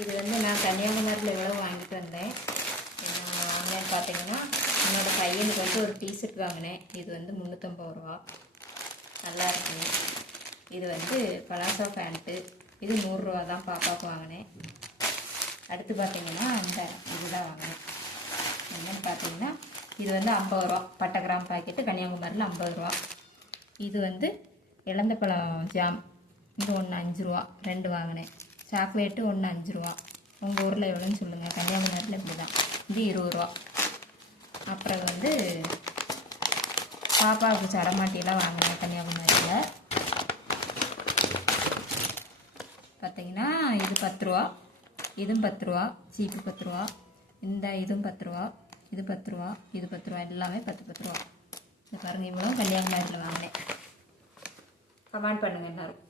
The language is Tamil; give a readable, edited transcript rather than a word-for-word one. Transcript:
இது வந்து நான் கன்னியாகுமரியில் எவ்வளோ வாங்கிட்டு வந்தேன். நான் வாங்கினேன்னு பார்த்தீங்கன்னா, என்னோடய பையனுக்கு வந்து ஒரு டிஷர்ட் வாங்கினேன். இது வந்து 350 ரூபா. நல்லா இருக்குங்க. இது வந்து பலாசோ பேண்ட்டு. இது 100 ரூபா தான் பாப்பாவுக்கு வாங்கினேன். அடுத்து பார்த்தீங்கன்னா இந்த இதுதான் வாங்கினேன். என்னன்னு பார்த்தீங்கன்னா, இது வந்து 50 ரூபா. பட்டை கிராம் பாக்கெட்டு கன்னியாகுமரியில் 50 ரூபா. இது வந்து இலந்தப்பழம் ஜாம். இது ஒன்று 5 ரூபா. 2 வாங்கினேன். சாக்லேட்டு ஒன்று 5 ரூபா. உங்கள் ஊரில் எவ்வளோன்னு சொல்லுங்கள். கன்னியாகுமரியில் இப்படி தான். இது 20 ரூபா. அப்புறம் வந்து பாப்பாவுக்கு சடமாட்டியெல்லாம் வாங்கினேன் கன்னியாகுமரியில். பார்த்தீங்கன்னா இது 10 ரூபா. இதுவும் 10 ரூபா. சீப்பு 10 ரூபா. இந்த இதுவும் 10 ரூபா. இது 10 ரூபா. இது 10 ரூபா. எல்லாமே 10 ரூபா. இது பாருங்கள், இவ்வளோ கன்னியாகுமரியில் வாங்கினேன். கமெண்ட் பண்ணுங்கள் எல்லோரும்.